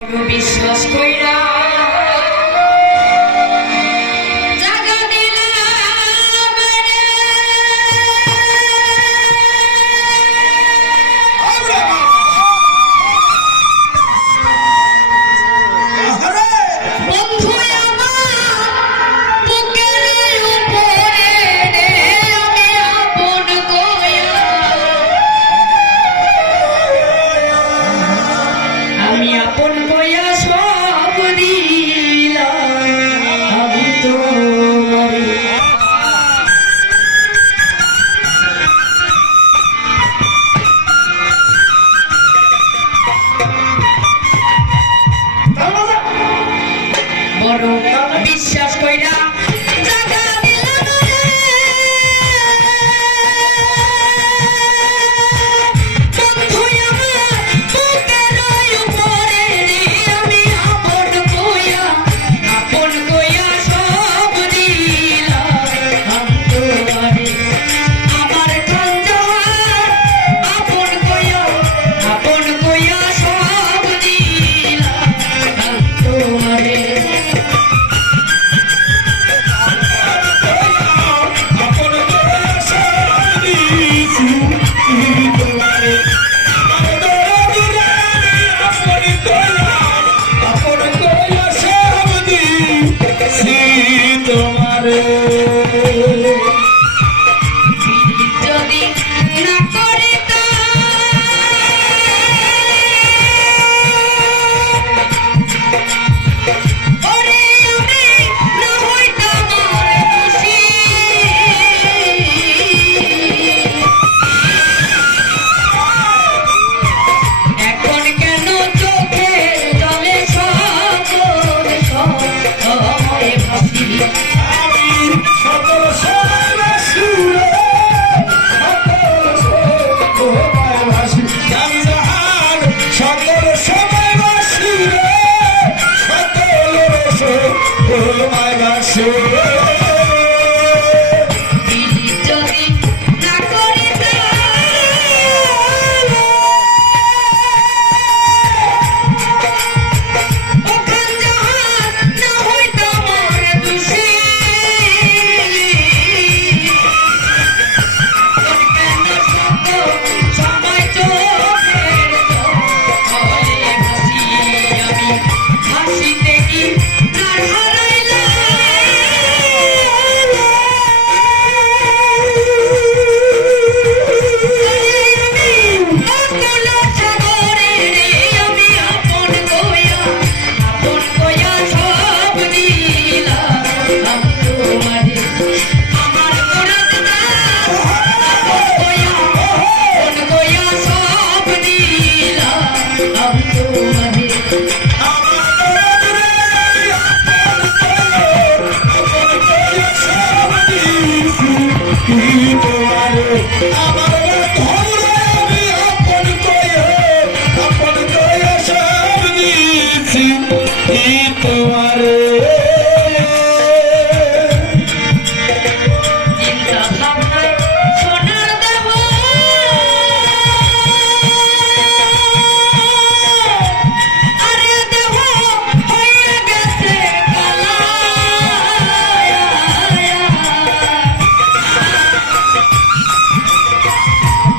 বিশ্বাস কইরা জাগা দিলাম রে বন্ধু আমার বুকের উপরে রে আমি আপন কইয়া আমি আপন কইয়া সব দিলাম আমি তোমারে বড় বিশ্বাস কইরা জাগা দিলাম রে বন্ধু আমার বুকের উপরে রে আমি আপন কইয়া সব দিলাম আমি তোমারে আমার খঞ্জর আপন কইয়া সব দিলাম আমি তোমারে যদি না করিতা ওরে আমি না হইতাম আর খুশি এখন কেন চোখে জলে সকল সময় ভাসি যদি না করিতা ওখান যাহার না হইতাম আর দোষী কেন সকল সময় চোখের জলে ভাসি আমি হাসিতে কি না হারাইলাম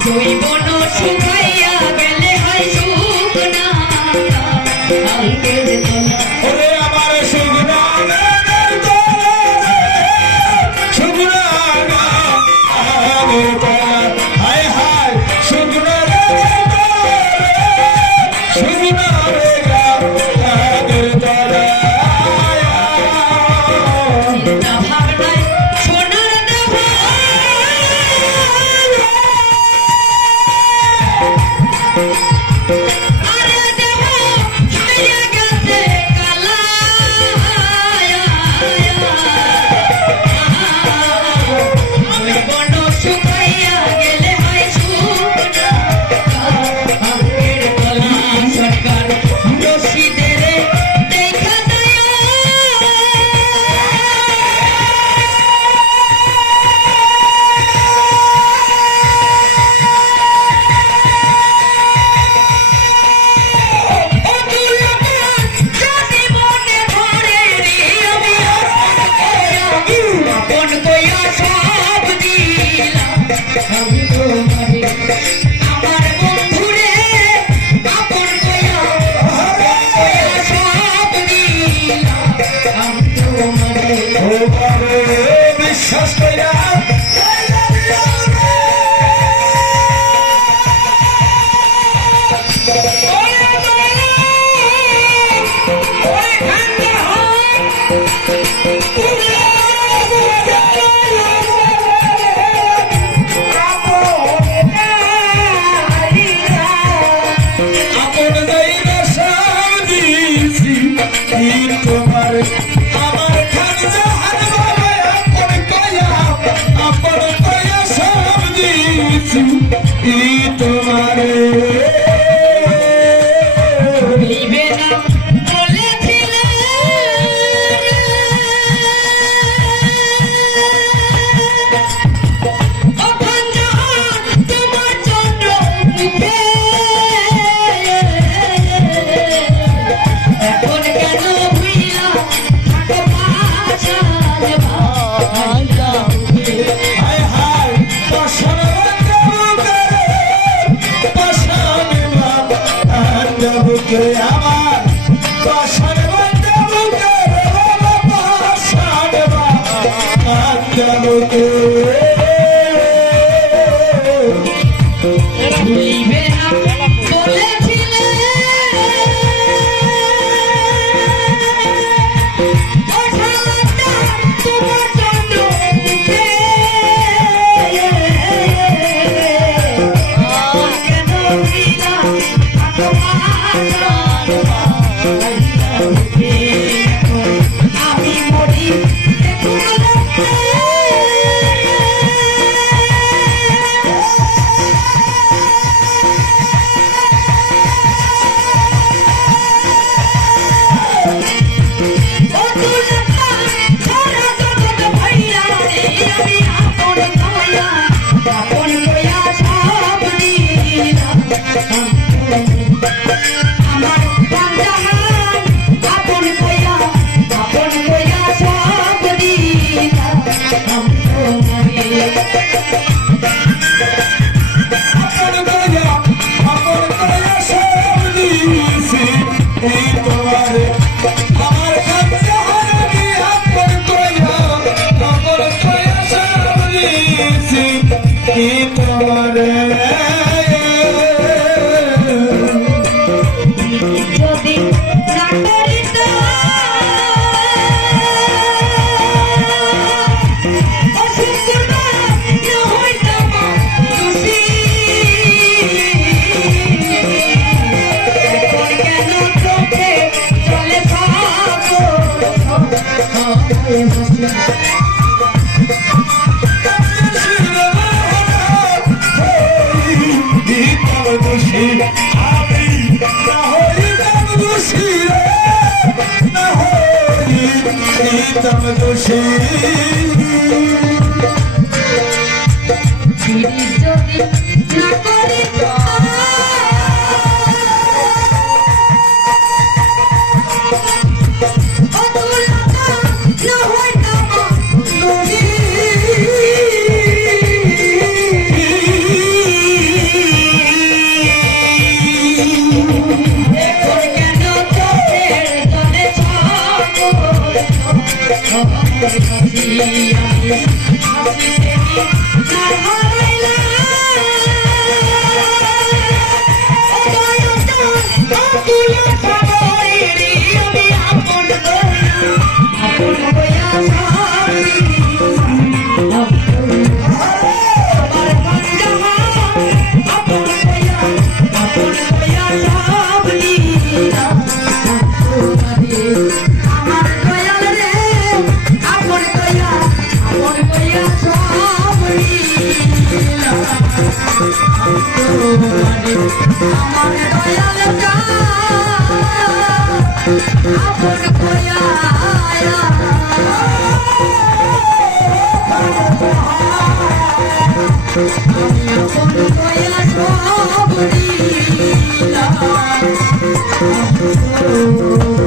জৈবন শুকাইয়া গেলে হয় সুখ না অঙ্কের তোলা ওরে আমার শুকনা হায় হায় শুকনা চিন্তা ভাবনায় সোনার দেহ আরে দেহ হারিয়ে গেছে কালা জৈবন শুকাইয়া তোমার আমার খান জাহান বাবা আপন কয়া সব দিয়েছি তোমারে ভুলিবে না বলেছিলে ওখান জাহান তোমার চন্দ্র মুখে এখন কেন ভুইলা থাকো পাছাল ভাইয়া হায় হায় পাশান বুকে আমার পাশান বুকে পাশান বুকে ভুলিবে না বলেছিলে ওঠাটা তোমার চন্দ্র মুখে কেন ভুইলা থাকো আমি মরি আমার জাহান আপন কইয়া সব দিলাম তোমারে আপন কয়া সব দিয়েছি তোমারে আমার খান জাহান আপন কয়া সব দিয়েছি তোমারে যদি না করিত অসুখ করবা না হইতাম খুশি এখন কেন চোখে চলে থাকো যদি না করিত অতুলতা না হইতাম খুশি এখন কেন চোখের জলে ছাগো Oh